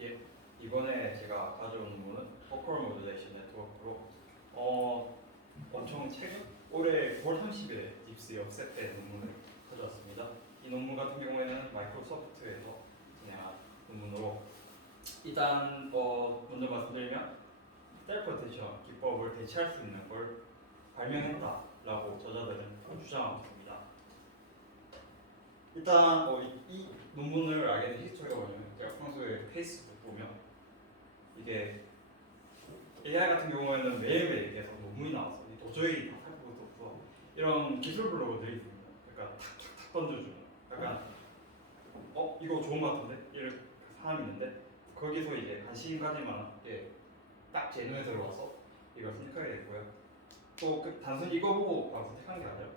예, 이번에 제가 가져온 논문은 포컬 모듈레이션 네트워크로 엄청 최근 올해 9월 30일에 딥스에 업셋된 논문을 가져왔습니다. 이 논문 같은 경우에는 마이크로소프트에서 진행한 논문으로 일단 먼저 말씀드리면 셀프 어텐션 기법을 대체할 수 있는 걸 발명했다라고 저자들은 주장하고 있습니다. 일단 이 논문을 알게 된 히스토리가 뭐냐면 제가 평소에 페이스북 보면 이게 AI 같은 경우에는 매일매일 계속 논문이 나와서 도저히 다 살펴볼 수 없어 이런 기술 블로거들이 있습니다. 그러니까 탁탁탁 던져주는 약간 이거 좋은 것 같은데 이런 사람이 있는데 거기서 이제 관심 가질 만한 딱 제 눈에 들어와서 이걸 선택하게 됐고요. 또 단순히 이거 보고 바로 선택한 게 아니라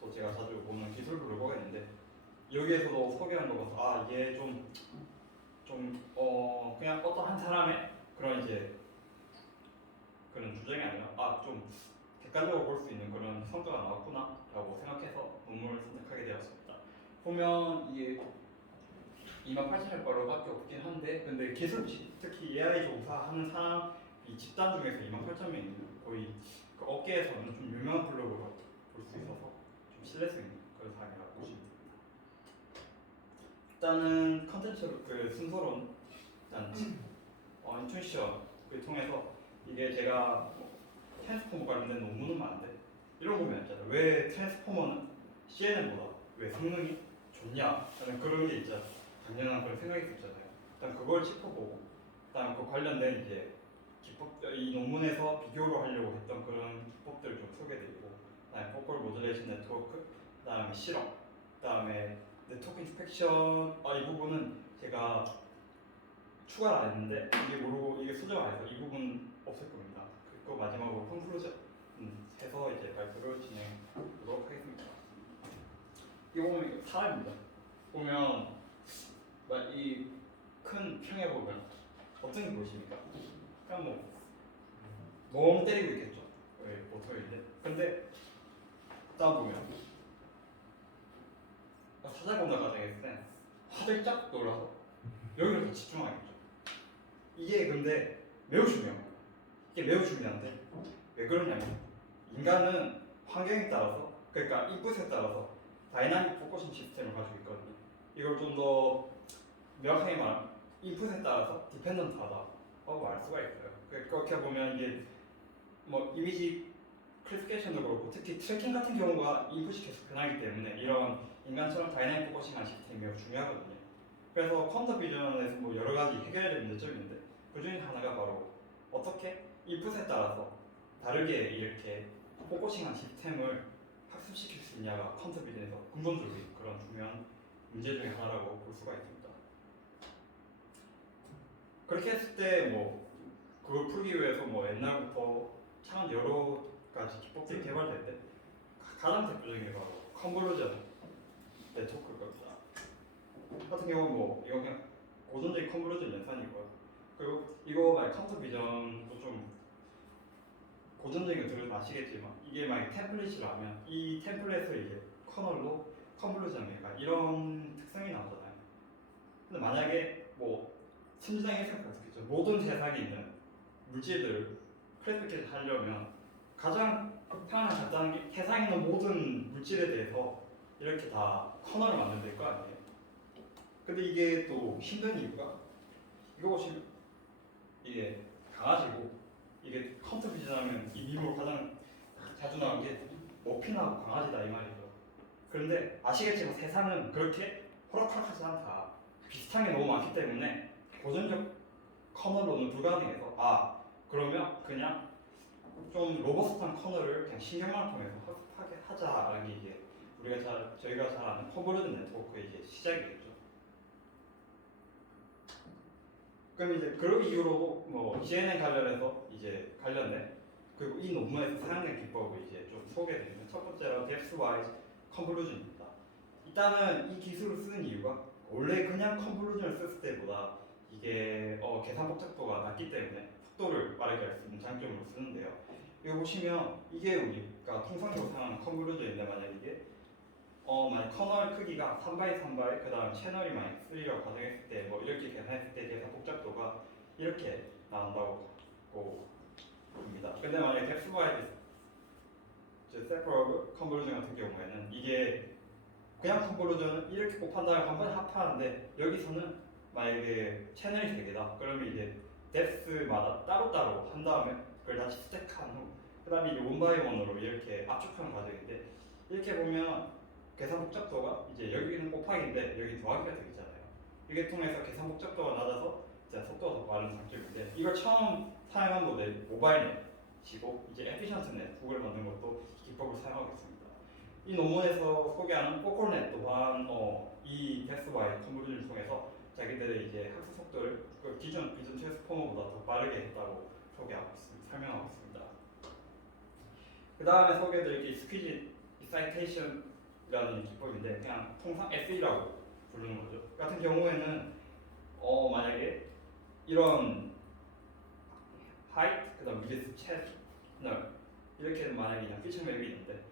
또 제가 자주 보는 기술 블로거가 있는데 여기에서도 소개한 거 봐서 이게 그냥 어떤 한 사람의 그런 이제 그런 주장이 아니라 좀 객관적으로 볼 수 있는 그런 성과가 나왔구나라고 생각해서 논문을 선택하게 되었습니다. 보면 이게 28,000일 거로밖에 없긴 한데 근데 기술 특히 AI 조사하는 사람 이 집단 중에서 28,000명이 거의 그 업계에서는 좀 유명한 블로그로 볼 수 있어서 좀 신뢰성 있는 그런 사람이라고 보시면 됩니다. 일단은 컨텐츠 그 순서로는 일단 인투이션을 통해서 이게 제가 트랜스포머 관련된 논문은 많은데 이런 거 보면 있잖아요. 왜 트랜스포머는 CNN보다 왜 성능이 좋냐 하는 그런 게 있잖아요. 당연한 그런 생각이 들잖아요. 일단 그걸 짚어보고 그다음 그 관련된 이제 기법 이 논문에서 비교를 하려고 했던 그런 기법들을 좀 소개드리고 그다음에 포컬 모듈레이션 네트워크 그다음에 실험 그다음에 네트워크 인스펙션 이 부분은 제가 추가를 안 했는데 이게 모르고 이게 수정 안 해서 이 부분 없을 겁니다. 그리고 마지막으로 컨클루전 해서 이제 발표를 진행하도록 하겠습니다. 이거 보면 사람입니다. 보면 이 큰 평에 보면 어떤 게 보십니까? 그냥 멍 때리고 있겠죠. 보통인데. 근데 딱 보면 사자공사 과정에서 화들짝 놀라서 여기를 더 집중하겠죠. 이게 근데 매우 중요합니다. 이게 매우 중요한데 왜 그러냐면 인간은 환경에 따라서 그러니까 인풋에 따라서 다이나믹 포커싱 시스템을 가지고 있거든요. 이걸 좀 더 명확하게 말하면 인풋에 따라서 디펜던트하다고 알 수가 있어요. 그렇게 보면 이게 이미지 클래시피케이션도 그렇고 특히 트래킹 같은 경우가 인풋이 계속 변하기 때문에 이런 인간처럼 다이나믹 포커싱한 시스템이 매우 중요하거든요. 그래서 컴퓨터 비전에서 여러 가지 해결해야 될 문제점이 있는데 그 중에 하나가 바로 어떻게 인풋에 따라서 다르게 이렇게 포커싱한 시스템을 학습시킬 수 있냐가 컴퓨터 비전에서 근본적인 그런 중요한 문제 중에 하나라고 볼 수가 있습니다. 그렇게 했을 때 그걸 풀기 위해서 옛날부터 참 여러 가지 기법들이 개발될 때 가장 대표적인 게 바로 컨볼루전 네트워크일 겁니다. 같은 경우는 이거 그냥 고전적인 컨볼루전 연산이고요. 그리고 이거 만약 컴퓨터 비전도 좀 고전적인 거 들으면 아시겠지만 이게 만약 템플릿이라면 이 템플릿을 이제 커널로 컨볼루전 약간 이런 특성이 나오잖아요. 근데 만약에 심리상의 생각을 듣겠죠. 모든 세상에 있는 물질들을 클래시피케이션 하려면 가장 편한 간단한 게 세상에 있는 모든 물질에 대해서 이렇게 다 커널을 만들면 될 거 아니에요. 근데 이게 또 힘든 이유가 이거 보시면 이게 강아지고 이게 컴퓨터 비전하면 이 미모로 가장 자주 나오는 게 머핀하고 강아지다 이 말이죠. 그런데 아시겠지만 세상은 그렇게 호락호락하지 않다. 비슷한 게 너무 많기 때문에 고전적 커널로는 불가능해서 그러면 그냥 좀 로버스트한 커널을 그냥 신경만 통해서 학습하게 하자라는 게 이제 저희가 잘 아는 컨볼루전 네트워크의 이제 시작이겠죠. 그럼 이제 그런 이유로 CNN 관련해서 이제 관련된 그리고 이 논문에서 사용된 기법을 이제 좀 소개드리면 첫 번째로 depth-wise 컨볼루전입니다. 일단은 이 기술을 쓰는 이유가 원래 그냥 컨볼루전을 썼을 때보다 이게 계산 복잡도가 낮기 때문에 속도를 빠르게 할 수 있는 장점으로 쓰는데요. 이거 보시면 이게 우리가 통상적으로 사용하는 컨볼루전인데 만약 이게 만약 커널 크기가 3x3x 그 다음 채널이 만약 3라고 가정했을 때 이렇게 계산했을 때 계산 복잡도가 이렇게 나온다고 봅니다. 근데 만약에 뎁스 바이 셀프 컨버루션 같은 경우에는 이게 그냥 컨버루션은 이렇게 곱한 다음에 한 번에 합하는데 여기서는 만약에 채널이 3개다 그러면 이제 뎁스마다 따로따로 한 다음에 그걸 다시 스택한 후 그 다음에 이제 원바이원으로 이렇게 압축하는 과정인데 이렇게 보면 계산 복잡도가 이제 여기는 곱하기인데 여기 더하기가 되겠잖아요. 이게 통해서 계산 복잡도가 낮아서 이제 속도가 더 빠른 장점인데 이걸 처음 사용한 모델 모바일넷이고 이제 에피션트넷 구글 만든 것도 기법을 사용하고 있습니다. 이 논문에서 소개하는 포콜넷 또한 이 뎁스바이 컨버루션을 통해서 자기들의 이제 학습 속도를 그 기존 트랜스포머보다 더 빠르게 했다고 소개하고 있습니다. 설명하고 있습니다. 그 다음에 소개해드릴 게 스퀴즈 익사이테이션이라는 기법인데 그냥 통상 SE라고 부르는 거죠. 같은 경우에는 만약에 이런 height 그다음 width 채널 이렇게 만약에 그냥 피처 맵이 있는데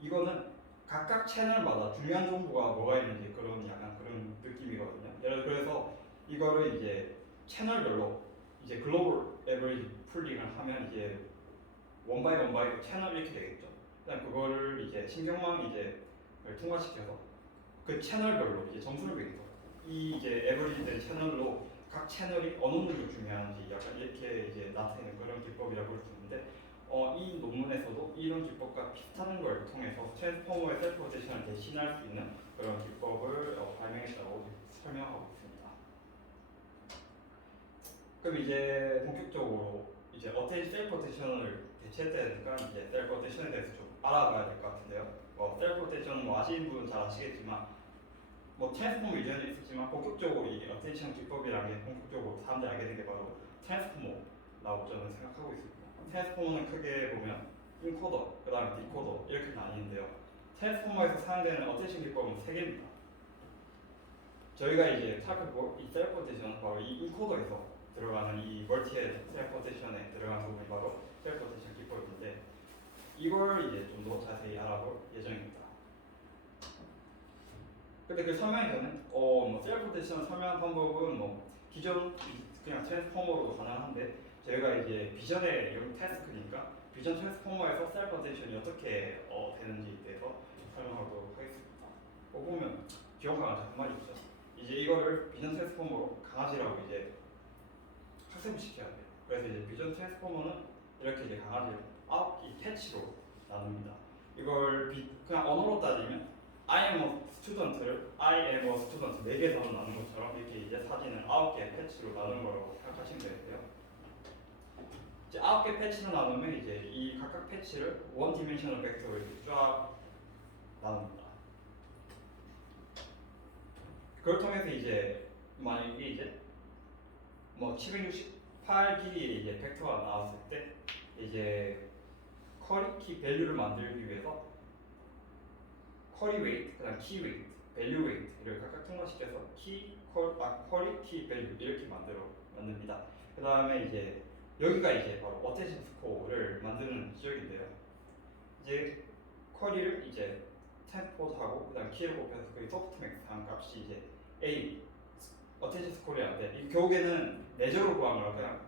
이거는 각각 채널마다 중요한 정보가 뭐가 있는지 그런 약간 그런 느낌이거든요. 그래서 이거를 이제 채널별로 이제 글로벌 에버리지 풀링을 하면 이제 원바이 채널 이렇게 되겠죠. 그다음 그거를 이제 신경망 이제 통과시켜서 그 채널별로 이제 점수를 매겨서 이 이제 에버리지 된 채널로 각 채널이 어느 정도 중요한지 약간 이렇게 이제 나타내는 그런 기법이라고 볼 수 있는데 이 논문에서도 이런 기법과 비슷한 걸 통해서 트랜스포머의 셀프 로테이션을 대신할 수 있는 그런 기법을 발명했다고 설명하고 있습니다. 그럼 이제 본격적으로 이제 어떻게 셀프 로테이션을 대체해야 되니까 이제 셀프 로테이션에 대해서 좀 알아봐야 될 것 같은데요. 셀프 로테이션은 뭐 아시는 분은 잘 아시겠지만 뭐 트랜스포머 이전에 있었지만 본격적으로 이 어텐션 기법이라는 게 본격적으로 사람들이 알게 된 게 바로 트랜스포머라고 저는 생각하고 있습니다. 트랜스포머는 크게 보면 인코더, 그 다음에 디코더 이렇게 나뉘는데요. 트랜스포머에서 사용되는 어텐션 기법은 3개입니다. 저희가 이제 살펴볼 이 셀프 어텐션은 바로 이 인코더에서 들어가는 이 멀티의 셀프 어텐션에 들어가는 부분이 바로 셀프 어텐션 기법인데 이걸 이제 좀 더 자세히 알아볼 예정입니다. 근데 그 설명이 전에 뭐 셀프 어텐션 설명 방법은 뭐 기존 그냥 트랜스포머로도 가능한데 저희가 이제 비전의 이런 태스크니까 비전 트랜스포머에서 셀프 어텐션이 어떻게 되는지에 대해서 설명하도록 하겠습니다. 보면 귀여운 강아지 한 마리 있죠. 이제 이거를 비전 트랜스포머로 강아지라고 이제 학습을 시켜야 돼요. 그래서 이제 비전 트랜스포머는 이렇게 이제 강아지를 9개 패치로 나눕니다. 이걸 그냥 언어로 따지면 I am a student를 I am a student 4개 단어 나눈 것처럼 이렇게 이제 사진을 9개 패치로 나눈 거라고 생각하시면 되는데요. 이제 9개 패치로 나누면 이제 이 각각 패치를 원 디멘셔널 벡터로 이렇게 쫙 나눕니다. 그걸 통해서 이제 만약에 이제 뭐 768 길이의 이제 벡터가 나왔을 때 이제 커리 키 밸류를 만들기 위해서 커리 웨이트, 그다음 키 웨이트, 밸류 웨이트를 각각 통과시켜서 커리 키 밸류 이렇게 만듭니다. 그다음에 이제 여기가 이제 바로 어텐션 스코어를 만드는 지역인데요. 이제 커리를 이제 트랜스포트하고 그다음 키를 곱해서 그 소프트맥스 한 값이 이제 A 어텐션 스코어라는데 이 결국에는 내적으로 구하는 걸 그냥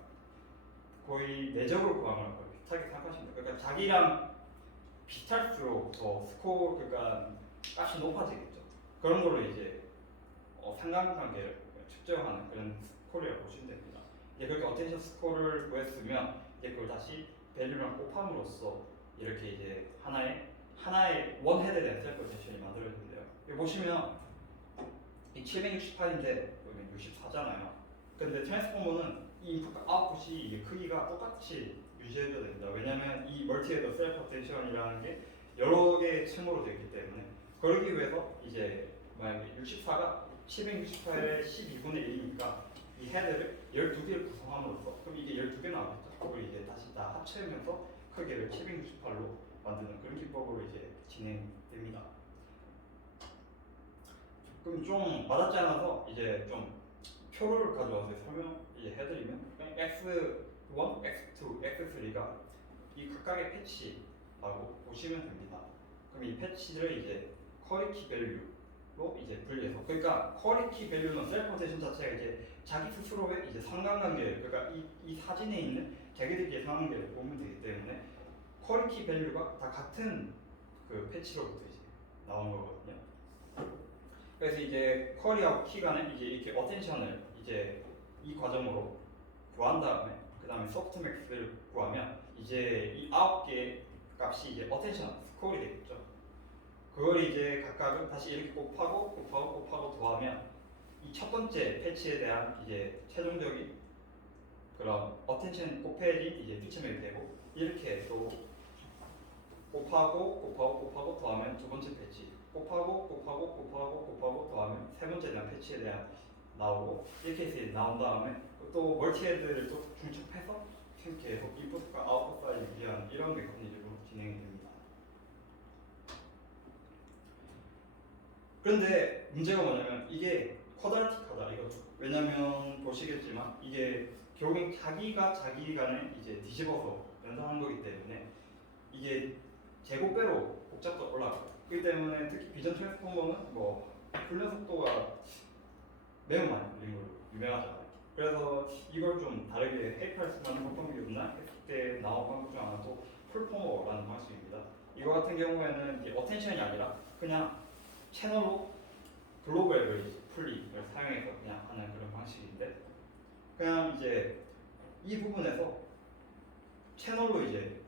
거의 내적으로 구하는 걸 비슷하게 생각하시면 돼요. 그러니까 자기랑 비슷할수록 더 스코어 그러니까 값이 높아지겠죠. 그런 걸로 이제 상관관계를 측정하는 그런 스코어라고 보시면 됩니다. 이제 그렇게 어텐션 스코어를 구했으면 이제 그걸 다시 밸류랑 곱함으로써 이렇게 이제 하나의 원 헤드된 셀프 어텐션이 만들어지는데요. 여기 보시면 이 768인데 여기 64잖아요. 근데 트랜스포머는 이 인풋과 아웃풋이 이게 크기가 똑같이 유지해줘야 됩니다. 왜냐하면 이 멀티헤더 셀프 어텐션이라는 게 여러 개의 층으로 되어 있기 때문에 그러기 위해서 이제 만약에 64가 768의 12분의 1이니까 이 헤드를 12개를 구성함으로써 그럼 이게 12개 나오겠죠. 그걸 이제 다시 다 합치면서 크기를 768로 만드는 그런 기법으로 이제 진행됩니다. 그럼 좀 와닿지 않아서 이제 좀 표를 가져와서 설명 이제 해드리면 X1, X2, X3가 이 각각의 패치라고 보시면 됩니다. 그럼 이 패치를 이제 커리 키 밸류 이제 분리해서 그러니까 퀄리티 밸류는 셀프 로테이션 자체가 이제 자기 스스로의 이제 상관관계 그러니까 이 사진에 있는 자기들끼리 상관관계를 보면 되기 때문에 퀄리티 밸류가 다 같은 그 패치로부터 이제 나온 거거든요. 그래서 이제 쿼리하고 키 간에 이제 이렇게 어텐션을 이제 이 과정으로 구한 다음에 그 다음에 소프트맥스를 구하면 이제 이 9개 값이 이제 어텐션 스코어이 되겠죠. 그걸 이제 각각을 다시 이렇게 곱하고 더하면 이 첫 번째 패치에 대한 이제 최종적인 그런 어텐션 곱해진 이제 피치맥이 되고 이렇게 또 곱하고 더하면 두 번째 패치 곱하고 더하면 세 번째 대한 패치에 대한 나오고 이렇게 해서 나온 다음에 또 멀티헤드를 또 중첩해서 계속 인풋과 아웃풋 사이를 위한 이런 메커니즘으로 진행이 됩니다. 그런데 문제가 뭐냐면 이게 쿼드라틱하다 이거죠. 왜냐면 보시겠지만 이게 결국 자기가 자기 간에 이제 뒤집어서 연산한 거기 때문에 이게 제곱배로 복잡도 올라가요. 그렇기 때문에 특히 비전 트랜스포머는 뭐 훈련 속도가 매우 많이 걸린 걸로 유명하잖아요. 그래서 이걸 좀 다르게 해입할 수 있는 방법이 없나 했을 때 나온 방법 중 하나도 풀포머라는 방식입니다. 이거 같은 경우에는 이제 어텐션이 아니라 그냥 채널로 글로벌 에버리지 풀리를 사용해서 그냥 하는 그런 방식인데 그냥 이제 이 부분에서 채널로 이제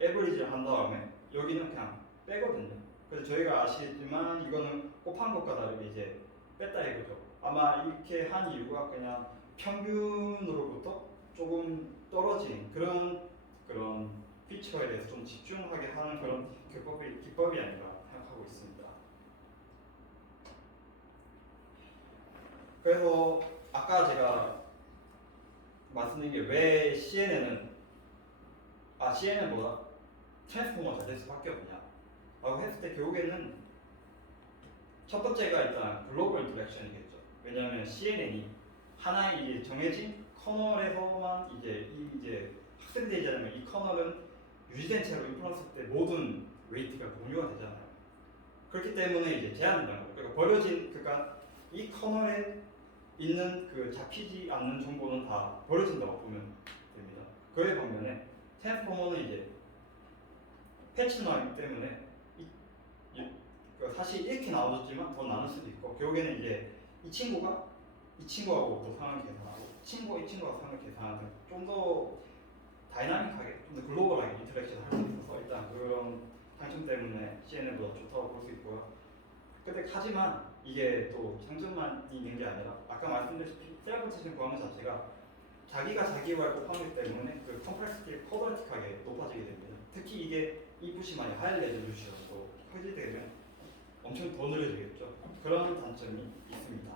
에버리지를 한 다음에 여기는 그냥 빼거든요. 그래서 저희가 아시겠지만 이거는 곱한 것과 다르게 이제 뺐다 이거죠. 아마 이렇게 한 이유가 그냥 평균으로부터 조금 떨어진 그런 피처에 대해서 좀 집중하게 하는 그런 기법이 아닌가 생각하고 있습니다. 그래서 아까 제가 말씀드린 게 왜 CNN보다 트랜스포머가 잘 될 수밖에 없냐 라고 했을 때 결국에는 첫 번째가 일단 글로벌 인터랙션이겠죠. 왜냐하면 CNN이 하나의 이제 정해진 커널에서만 이제 학생되지 않으면 이 커널은 유지된 채로 인플루언스 때 모든 웨이트가 공유가 되잖아요. 그렇기 때문에 이제 제한된다는 거죠. 그러니까 그러니까 이 커널에 있는 그 잡히지 않는 정보는 다 버려진다고 보면 됩니다. 그에 반면에 트랜스포머는 이제 패치너이기 때문에 사실 이렇게 나눠졌지만 더 나눌 수도 있고 결국에는 이제 이 친구하고 또 상을 계산하고 이 친구하고 상을 계산하는 좀 더 다이나믹하게 좀 더 글로벌하게 인터랙션 할 수 있어서 일단 그런 장점 때문에 CNN보다 좋다고 볼 수 있고요. 근데 하지만 이게 또 장점만 있는 게 아니라 아까 말씀드렸듯이 셀프 로테이션 구하는 자체가 자기가 자기와의 곱하기 때문에 그 컴플렉시티가 쿼드라틱하게 높아지게 됩니다. 특히 이게 이풋이 많이 하이 레졸루션으로 표시되면 엄청 더 느려지겠죠. 그런 단점이 있습니다.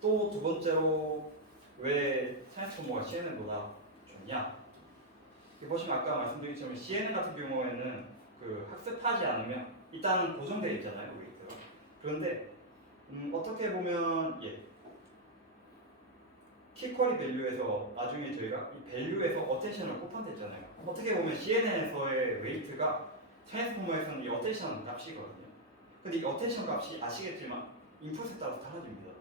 또 두 번째로 왜 트랜스포머가 CNN보다 좋냐? 보시면 아까 말씀드린 것처럼 CNN 같은 경우에는 그 학습하지 않으면 일단은 고정되어 있잖아요, 웨이트가. 그런데 어떻게 보면 키쿼리 밸류에서 나중에 저희가 이 밸류에서 어텐션을 곱한댔잖아요. 어떻게 보면 CNN에서의 웨이트가 트랜스포머에서는 이 어텐션 값이거든요. 근데 이 어텐션 값이 아시겠지만 인풋에 따라서 달라집니다.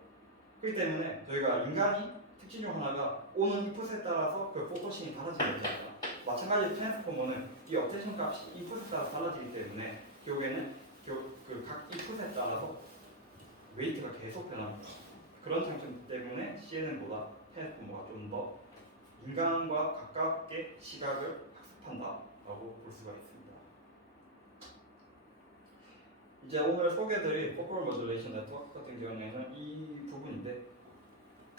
그렇기 때문에 저희가 인간이 특징 중 하나가 오는 인풋에 따라서 그 포커싱이 달라지는 거잖아요. 마찬가지로 트랜스포머는 이 어텐션 값이 인풋에 따라서 달라지기 때문에 결국에는 각 인풋에 따라서 웨이트가 계속 변합니다. 그런 장점 때문에 CNN보다 트랜스포머가 좀 더 인간과 가깝게 시각을 학습한다라고 볼 수가 있습니다. 이제 오늘 소개드릴 포컬 모듈레이션 네트워크 같은 경우에는 이 부분인데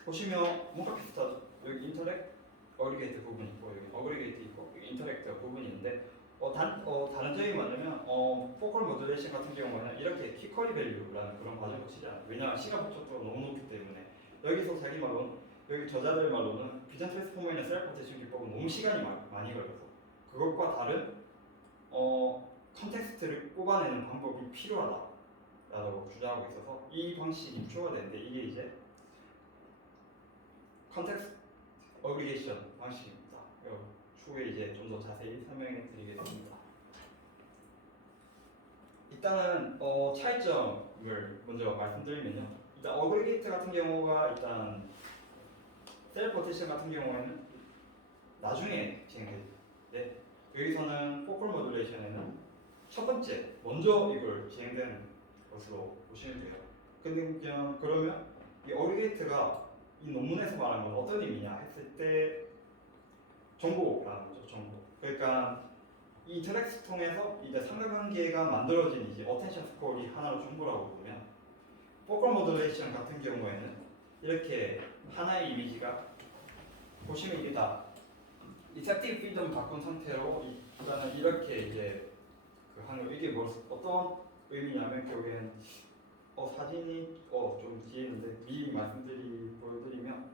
보시면 뭔가 비슷하죠. 여기 인터랙 어그리게이트 부분이 있고 여기 어그리게이트 있고 여기 인터랙트 부분이 있는데 다른 점이 뭐냐면 포컬 모듈레이션 같은 경우에는 이렇게 키커리 밸류라는 그런 과정을 거치지 않아요. 왜냐하면 시간 복잡도가 너무 높기 때문에 여기서 자기 말로는 여기 저자들 말로는 비전 트랜스포머의 셀프 로테이션 기법은 너무 시간이 많이 걸려서 그것과 다른 컨텍스트를 뽑아내는 방법이 필요하다라고 주장하고 있어서 이 방식이 필요가 되는데 이게 이제 컨텍스트 어그리게이션 방식입니다. 추후에 이제 좀 더 자세히 설명해 드리겠습니다. 일단 일단은 차이점을 먼저 말씀드리면요. 일단 어그리게이트 같은 경우가 일단 셀프 로테이션 같은 경우에는 나중에 진행돼요. 네. 여기서는 포컬 모듈레이션에는 첫 번째 먼저 이걸 진행되는 것으로 보시면 돼요. 근데 그냥 그러면 이 어그리게이트가 이 논문에서 말한 건 어떤 의미냐 했을 때 정보라는 거죠. 정보. 그러니까 이 인터랙스 통해서 이제 상관관계가 만들어진 이제 어텐션 스코어이 하나로 정보라고 보면 포컬 모듈레이션 같은 경우에는 이렇게 하나의 이미지가 보시면 이게 다 리셉티브 필드만 바꾼 상태로 일단은 이렇게 이제 그 하는 이게 어떤 의미냐면 결국엔 사진이 좀 뒤에 있는데 미리 보여드리면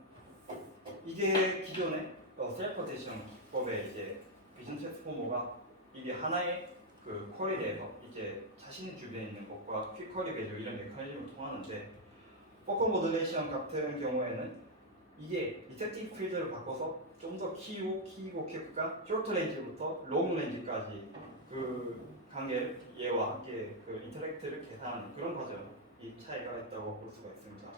이게 기존의 셀프 로테이션 기법의 이제 비전 트랜스포머가 이게 하나의 그 퀄에 대해서 이제 자신의 주변에 있는 것과 퀵 퀄리 배조 이런 메커니즘을 통하는데 포컬 모듈레이션 같은 경우에는 이게 리셉티브 필드를 바꿔서 좀 더 키이고 퀵과 쇼트 레인지부터 롱 레인지까지 그 관계를 얘와 함께 그 인터랙트를 계산하는 그런 과정이 차이가 있다고 볼 수가 있습니다.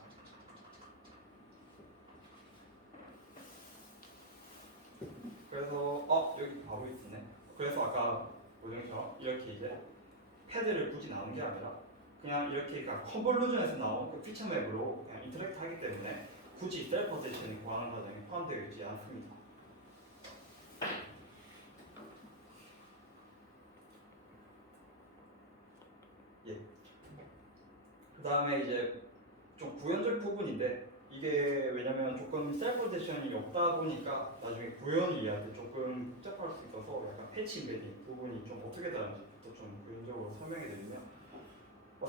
그래서 여기 바로 있네. 그래서 아까 보정처럼 이렇게 이제 패드를 굳이 나온 게 아니라 그냥 이렇게 컨볼루전에서 나온 그 피처 맵으로 그냥 인터랙트 하기 때문에 굳이 셀프 로테이션이 구하는 과정이 포함되어 있지 않습니다. 예. 그 다음에 이제 좀 구현적 부분인데 이게 왜냐면 조금 셀프 로테이션이 없다 보니까 나중에 구현을 이해할 때 조금 복잡할 수 있어서 약간 패치 인베딩 부분이 좀 어떻게 다른지부터 좀 구현적으로 설명해 드리면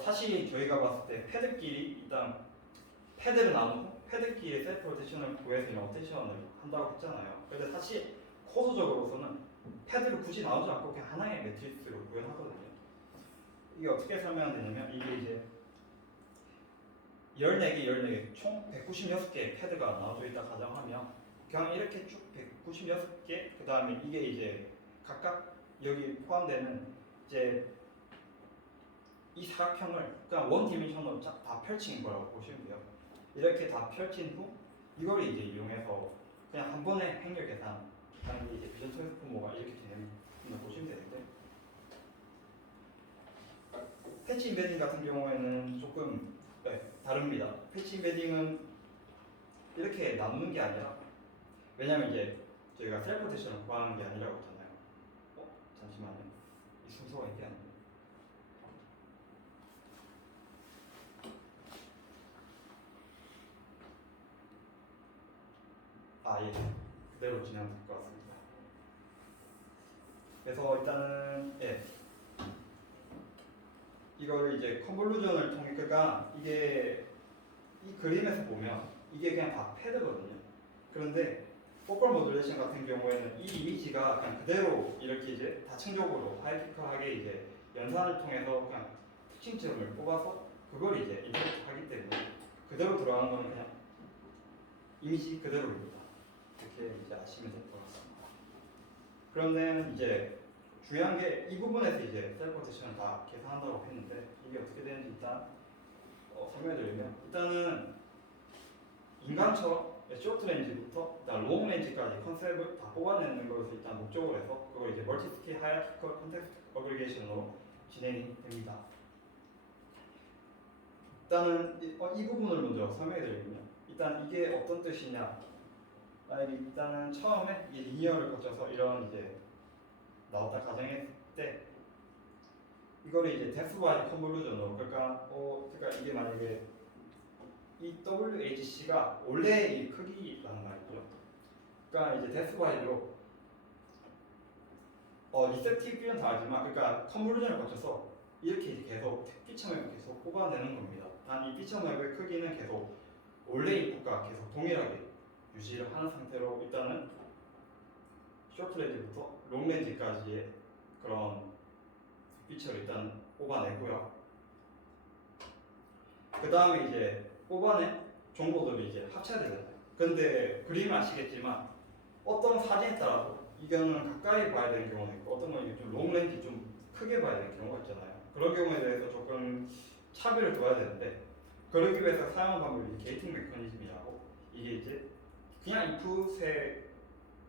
사실 저희가 봤을 때 패드끼리 일단 패드를 나누고 패드끼리 셀프 로테이션을 구해서 로테이션을 한다고 했잖아요. 근데 사실 코드적으로서는 패드를 굳이 나누지 않고 그냥 하나의 매트리스로 구현하거든요. 이게 어떻게 설명되냐면 이게 이제 14개 총 196개 패드가 나눠져 있다 가정하면 그냥 이렇게 쭉 196개 그 다음에 이게 이제 각각 여기 포함되는 이제 이 사각형을 그냥 원 디멘션으로 다 펼친 거라고 보시면 돼요. 이렇게 다 펼친 후 이걸 이제 이용해서 그냥 한 번에 행렬 계산하는 게 이제 비전 트랜스포머가 이렇게 되는 거 보시면 되는데 패치 인베딩 같은 경우에는 조금 다릅니다. 패치 인베딩은 이렇게 나누는 게 아니라 왜냐면 이제 저희가 셀프 로테이션을 구하는 게 아니라고 했잖아요. 잠시만요. 이 순서가 이게 아니에요. 예. 그대로 진행될 것 같습니다. 그래서 일단은 이거를 이제 컨볼루전을 통해 그러니까 이게 이 그림에서 보면 이게 그냥 다 패드거든요. 그런데 포컬 모듈레이션 같은 경우에는 이 이미지가 그냥 그대로 이렇게 이제 다층적으로 하이피컬하게 이제 연산을 통해서 그냥 특징점을 뽑아서 그걸 이제 인터랙트 하기 때문에 그대로 들어가는 거는 그냥 이미지 그대로입니다. 이렇게 이제 아시면 될 것 같습니다. 그런데 이제 중요한 게 이 부분에서 이제 셀프 로테이션을 다 계산한다고 했는데 이게 어떻게 되는지 일단 설명해드리면 일단은 인간처럼 쇼트 레인지부터 일단 롱 레인지까지 컨셉을 다 뽑아내는 것을 일단 목적으로 해서 그걸 이제 멀티 스케일 하이어티컬 컨텍스트 어그리게이션으로 진행이 됩니다. 일단은 이 부분을 먼저 설명해드리면 일단 이게 어떤 뜻이냐 일단은 처음에 이 리니어를 거쳐서 이런 이제 나왔다 가정했을 때 이거를 이제 데스와이즈 컨볼루전으로 그러니까 이게 만약에 이 WHC가 원래 이 크기라는 말이죠. 그러니까 이제 데스와이즈로 리셉티브 필드는 다르지만 그러니까 컨볼루전을 거쳐서 이렇게 이제 계속 피처맵을 계속 뽑아내는 겁니다. 단 이 피처맵의 크기는 계속 원래 인풋과 계속 동일하게 유지를 하는 상태로 일단은 쇼트 레인지부터 롱 레인지까지의 그런 피처를 일단 뽑아내고요. 그 다음에 이제 뽑아낸 정보들이 이제 합쳐야 되잖아요. 근데 그림을 아시겠지만 어떤 사진에 따라서 이거는 가까이 봐야 되는 경우도 있고 어떤 건 좀 롱 레인지 좀 크게 봐야 되는 경우가 있잖아요. 그런 경우에 대해서 조금 차별을 둬야 되는데 그러기 위해서 사용한 방법이 게이팅 메커니즘이라고 이게 이제 그냥 인풋에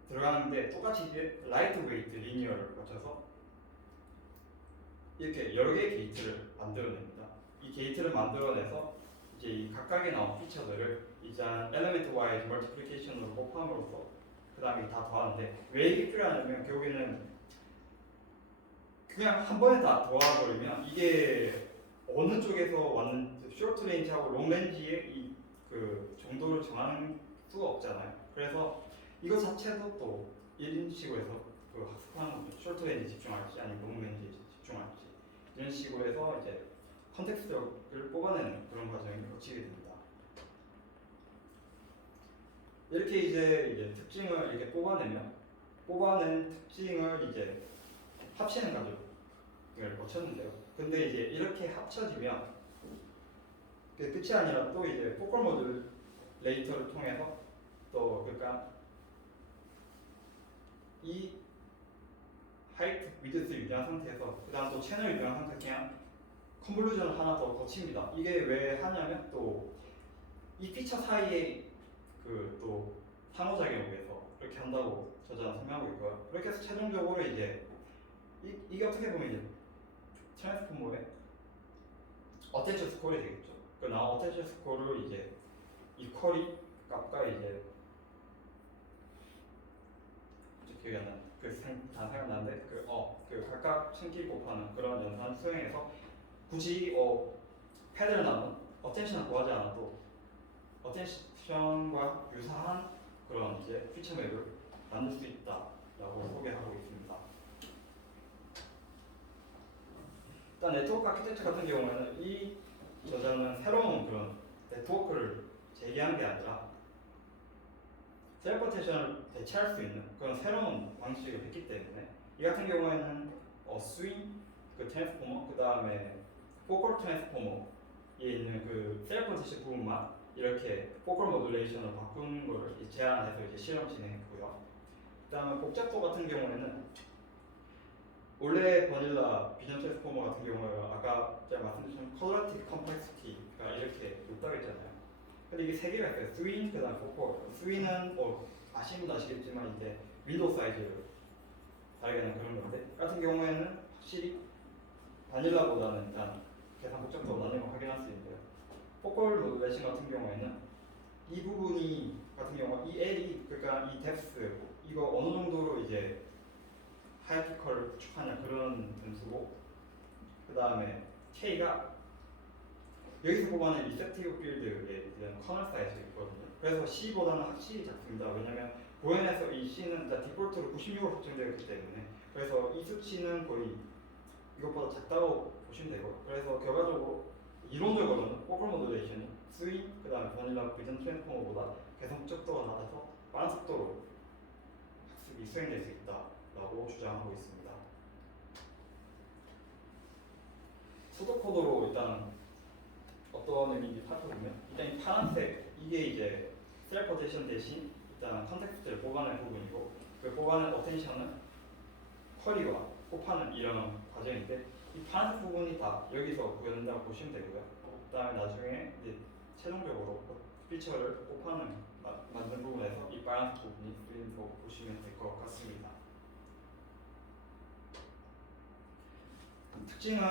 들어가는데 똑같이 이제 라이트 웨이트 리니어를 거쳐서 이렇게 여러 개의 게이트를 만들어냅니다. 이 게이트를 만들어내서 이제 이 각각에 나온 피처들을 이제 엘리멘트 와이즈 멀티플리케이션으로 곱함으로써 그 다음에 다 더하는데 왜 이게 필요하냐면 결국에는 그냥 한 번에 다 더해버리면 이게 어느 쪽에서 왔는지 쇼트 레인지하고 롱 레인지의 이 그 정도를 정하는 수가 없잖아요. 그래서 이거 자체도 또 1인식으로 해서 그 학습하는 거죠. 쇼트 레인지 집중할지 아니면 롱 레인지에 집중할지 이런 식으로 해서 이제 컨텍스트를 뽑아내는 그런 과정을 거치게 됩니다. 이렇게 이제 특징을 이렇게 뽑아낸 특징을 이제 합치는 과정을 거쳤는데요. 근데 이제 이렇게 합쳐지면 그게 끝이 아니라 또 이제 포컬 모듈레이터를 통해서 또 그러니까 이 하이트, 위드스 유지한 상태에서 그 다음 또 채널 유지한 상태에서 그냥 컨볼루션을 하나 더 거칩니다. 이게 왜 하냐면 또 이 피처 사이에 그 또 상호작용을 위해서 그렇게 한다고 저자는 설명하고 있고요. 그렇게 해서 최종적으로 이제 이게 어떻게 보면 이제 트랜스포머의 어테치 스코어이 되겠죠. 그 나온 어테치 스코어를 이제 이 쿼리 값과 이제 기억이 안 나는 다 생각나는데 그 각각 신기 곱하는 그런 연산 수행해서 굳이 패드를 나눈 어텐션을 구하지 않아도 어텐션과 유사한 그런 이제 피처 맵을 만들 수 있다라고 소개하고 있습니다. 일단 네트워크 아키텍처 같은 경우에는 이 저자는 새로운 그런 네트워크를 제기한 게 아니라 셀퍼테이션을 대체할 수 있는 그런 새로운 방식을 했기 때문에 이 같은 경우에는 스윙 그 트랜스포머 그 다음에 포컬 트랜스포머에 있는 그 셀퍼테이션 부분만 이렇게 포컬 모듈레이션으로 바꾸는 거를 제안해서 이제 실험 진행했고요. 그 다음에 복잡도 같은 경우에는 원래 버닐라 비전 트랜스포머 같은 경우에 아까 제가 말씀드린 퀄러티브 컴플렉시티가 이렇게 높다고 했잖아요. 근데 이게 세 개가 있어요. 스윈, 그 다음 포컬. 스윈은 아시는 분 아시겠지만 이제 윈도우 사이즈를 다르게는 그런 건데 같은 경우에는 확실히 바닐라보다는 일단 계산 복잡도가 낮은 걸 확인할 수 있는데요. 포컬 모듈레이션 같은 경우에는 이 부분이 같은 경우 이 L이 그러니까 이 뎁스 이거 어느 정도로 이제 하이피컬을 구축하냐 그런 점수고 그 다음에 K가 여기서 보면은 리셉티브 필드에 대한 커널 사이즈 있거든요. 그래서 C보다는 확실히 작습니다. 왜냐면 보현에서 이 C는 디폴트로 96으로 설정되어 있기 때문에 그래서 이 수치는 거의 이것보다 작다고 보시면 되고 그래서 결과적으로 이론적으로는 포컬 모듈레이션이 스위 그 다음에 바닐라 비전 트랜스포머보다 개선 복잡도가 낮아서 빠른 속도로 학습이 수행될 수 있다라고 주장하고 있습니다. 수도 코드로 일단 어떤 의미인지 살펴보면 일단 이 파란색 이게 이제 셀프 어텐션 대신 일단 컨텍스트를 보관하는 부분이고 그 보관하는 어텐션은 쿼리와 곱하는 이런 과정인데 이 파란색 부분이 다 여기서 구현된다고 보시면 되고요. 그 다음에 나중에 이제 최종적으로 피처를 곱하는 만든 부분에서 이 파란색 부분이 쓰인다고 보시면 될 것 같습니다. 특징은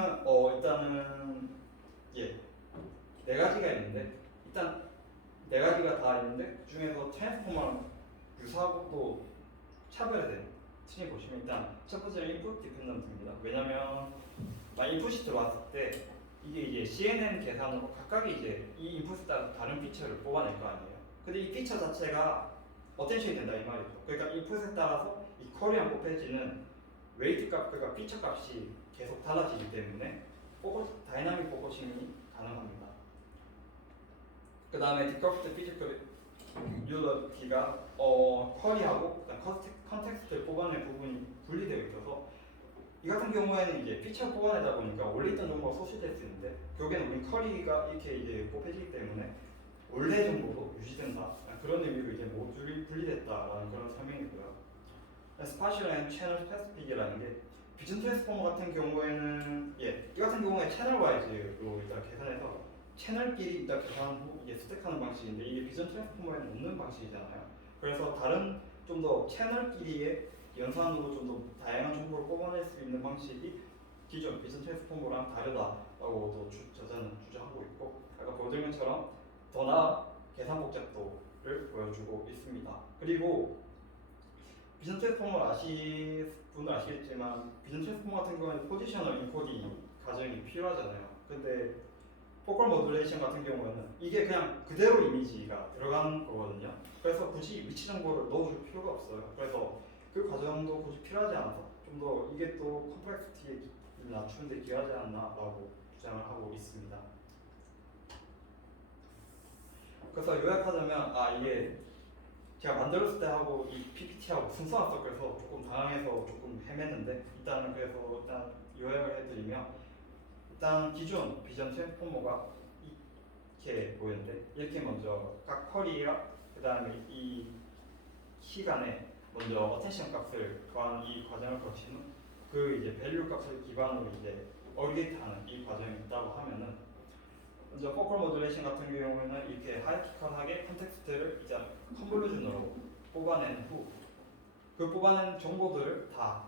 일단은 네 가지가 있는데 일단 네 가지가 다 있는데 그 중에서 트랜스포머랑 유사하고 또 차별화된 특징을 보시면 일단 첫 번째는 인풋 디펜던트입니다. 왜냐면 인풋이 들어왔을 때 이게 이제 CNN 계산으로 각각이 이제 이 인풋에 따라 다른 피처를 뽑아낼 거 아니에요. 근데 이 피처 자체가 어텐션이 된다 이 말이죠. 그러니까 인풋에 따라서 이 쿼리랑 곱해지는 웨이트 값, 그러니까 피처 값이 계속 달라지기 때문에 다이나믹 포커싱이 가능합니다. 그 다음에 디커프트 피지컬 유러티가 쿼리하고 컨텍스트를 뽑아낸 부분이 분리되어 있어서 이 같은 경우에는 이제 피처를 뽑아내다 보니까 원래 있던 정보가 소실될 수 있는데 결국에는 우리 쿼리가 이렇게 이제 뽑혀지기 때문에 원래 정보도 유지된다. 그런 의미로 이제 모듈이 분리됐다라는 그런 설명이고요. 스파셜 앤 채널 스페시픽이라는 게 비전 트랜스포머 같은 경우에는 이 같은 경우에 채널 와이즈로 일단 계산해서 채널끼리 일단 계산한 후 이게 스택하는 방식인데 이게 비전 트랜스포머에는 없는 방식이잖아요. 그래서 다른 좀 더 채널끼리의 연산으로 좀 더 다양한 정보를 뽑아낼 수 있는 방식이 기존 비전 트랜스포머랑 다르다라고도 저자는 주장하고 있고 아까 보여드린 것처럼 더 나아 계산 복잡도를 보여주고 있습니다. 그리고 비전 트랜스포머 분은 아시겠지만 비전 트랜스포머 같은 경우는 포지셔널 인코딩 과정이 필요하잖아요. 근데 포컬 모듈레이션 같은 경우에는 이게 그냥 그대로 이미지가 들어간 거거든요. 그래서 굳이 위치 정보를 넣어줄 필요가 없어요. 그래서 그 과정도 굳이 필요하지 않아서 좀 더 이게 또 컴플렉시티를 낮추는 데 기여하지 않나라고 주장을 하고 있습니다. 그래서 요약하자면 이게 제가 만들었을 때 하고 이 PPT하고 순서가 섞여서 조금 당황해서 조금 헤맸는데 일단은 그래서 일단 요약을 해드리면 일단 기존 비전 트랜스포머가 이렇게 보이는데 이렇게 먼저 각 쿼리와 그 다음에 이 시간에 먼저 어텐션 값을 더한 이 과정을 거친 후 그 이제 밸류 값을 기반으로 이제 어리게이트하는 이 과정이 있다고 하면은 먼저 포컬 모듈레이션 같은 경우에는 이렇게 하이라키컬하게 컨텍스트를 이제 컨볼루션으로 뽑아낸 후 그 뽑아낸 정보들을 다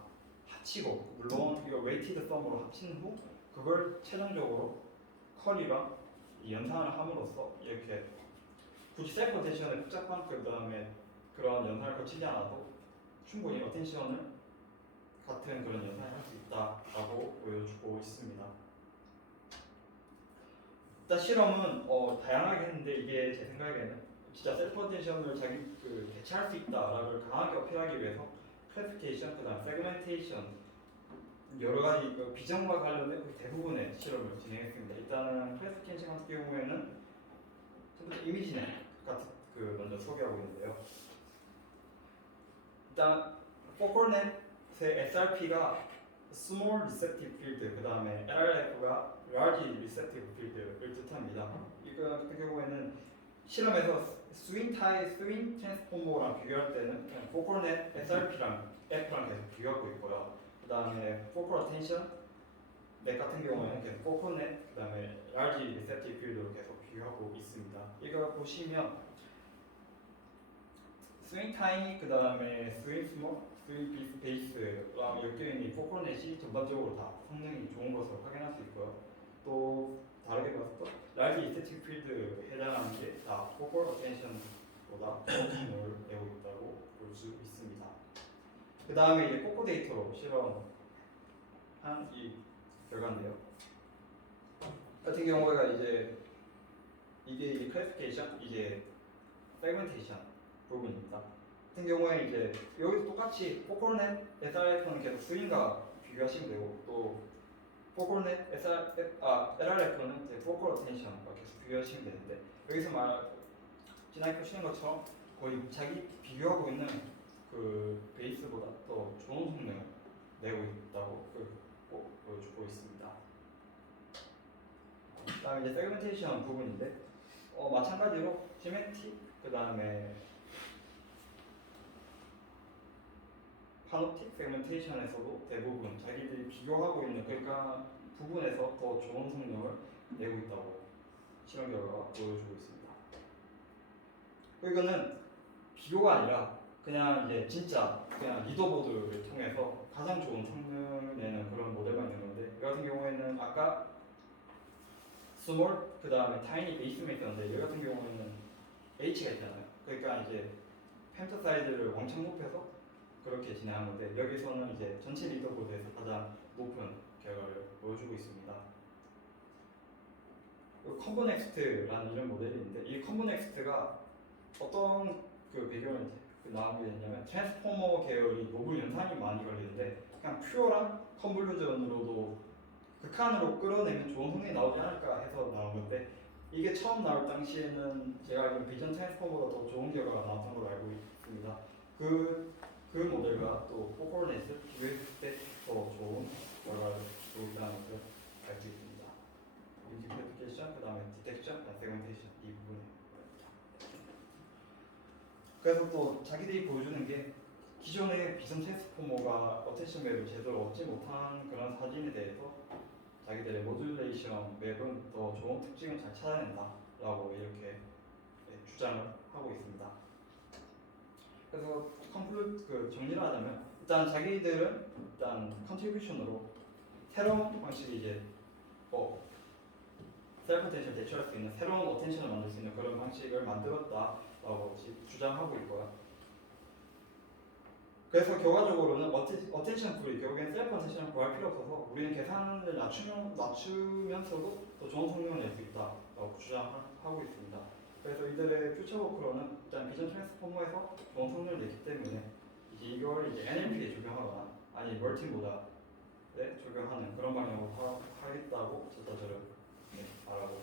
합치고 물론 이거 웨이티드 썸으로 합친 후 그걸 최종적으로 쿼리랑 연산을 함으로써 이렇게 굳이 셀프 어텐션의 복잡한 그 다음에 그런 연산을 거치지 않아도 충분히 어텐션을 같은 그런 연산을 할 수 있다라고 보여주고 있습니다. 일단 실험은 다양하게 했는데 이게 제 생각에는 진짜 셀프 어텐션을 자기 대체할 수 있다라고 강하게 어필하기 위해서 클래시피케이션, 그다음 세그멘테이션 여러 가지 비전과 관련된 대부분의 실험을 진행했습니다. 일단은 클래시피케이션 같은 경우에는 첫 번째 이미지넷 같은 먼저 소개하고 있는데요. 일단 포컬넷의 SRP가 Small Receptive Field, 그 다음에 LRF가 Large Receptive Field를 뜻합니다. 이거 같은 경우에는 실험에서 스윙 트랜스포머랑 비교할 때는 그냥 포컬넷 SRP랑 F랑 계속 비교하고 있고요. 그 다음에 포컬 어텐션 넷 같은 경우에는 계속 포컬넷, 그 다음에 Large Receptive Field로 계속 비교하고 있습니다. 이거 보시면 스윙 타임이 그 다음에 스윙 스몰, 스윙 비스 베이스랑 엮여있는 포컬넷이 전반적으로 다 성능이 좋은 것으로 확인할 수 있고요. 또 다르게 봤을 때 라이트 이스테틱 필드에 해당하는 게 다 포컬 어텐션보다 성능을 내고 있다고 볼 수 있습니다. 그 다음에 이제 코코 데이터로 실험한 이 결과인데요. 같은 경우가 이제 이게 클래시피케이션, 이제 세그멘테이션 부분입니다. 같은 경우에 이제 여기도 똑같이 포컬넷 SRF는 계속 스윙과 비교하시면 되고 또 포컬넷 LRF는 이제 포컬 어텐션과 계속 비교하시면 되는데 여기서 지난해 보시는 것처럼 거의 자기 비교하고 있는 그 베이스보다 더 좋은 성능을 내고 있다고 꼭 보여주고 있습니다. 그다음에 이제 세그멘테이션 부분인데 마찬가지로 시메틱 그 다음에 파노틱 세그멘테이션에서도 대부분 자기들이 비교하고 있는 그러니까 부분에서 더 좋은 성능을 내고 있다고 실험 결과가 보여주고 있습니다. 이거는 비교가 아니라 그냥 이제 진짜 그냥 리더보드를 통해서 가장 좋은 성능을 내는 그런 모델만 있는 건데 이 같은 경우에는 아까 스몰 그 다음에 타이니 베이스만 있었는데 이 같은 경우에는 H가 있잖아요. 그러니까 이제 펜터 사이즈를 왕창 높여서 그렇게 진행한 건데 여기서는 이제 전체 리더보드에서 가장 높은 결과를 보여주고 있습니다. 컴보넥스트라는 이런 모델이 있는데 이 컴보넥스트가 어떤 배경을 나오게 됐냐면 트랜스포머 계열이 노블 연산이 많이 걸리는데 그냥 퓨어한 컨볼루전으로도 극한으로 끌어내면 좋은 성능이 나오지 않을까 해서 나온 건데 이게 처음 나올 당시에는 제가 알기로 비전 트랜스포머보다 더 좋은 결과가 나왔던 걸로 알고 있습니다. 그 모델과 또 포컬넷을 비교했을 때 더 좋은 결과를 주고 있다는 것을 알 수 있습니다. 인디케이션, 그 다음에 디텍션, 세그멘테이션 이 부분에 그래서 또 자기들이 보여주는 게 기존의 비전 트랜스포머가 어텐션 맵을 제대로 얻지 못한 그런 사진에 대해서 자기들의 모듈레이션 맵은 더 좋은 특징을 잘 찾아낸다라고 이렇게 주장을 하고 있습니다. 그래서 그 정리를 하자면 일단 자기들은 일단 컨트리뷰션으로 새로운 방식이 이제 셀프 어텐션을 대체할 수 있는 새로운 어텐션을 만들 수 있는 그런 방식을 만들었다라고 주장하고 있고요. 그래서 결과적으로는 어텐션 풀이 결국엔 셀프 어텐션을 구할 필요 없어서 우리는 계산을 낮추면서도 더 좋은 성능을 낼 수 있다라고 주장하고 있습니다. 그래서 이들의 퓨처워크로는 일단 비전 트랜스포머에서 좋은 성능을 냈기 때문에 이걸 이제 NLP에 적용하거나 아니 멀티모달에 적용하는 그런 방향으로 하겠다고 저자들은 말하고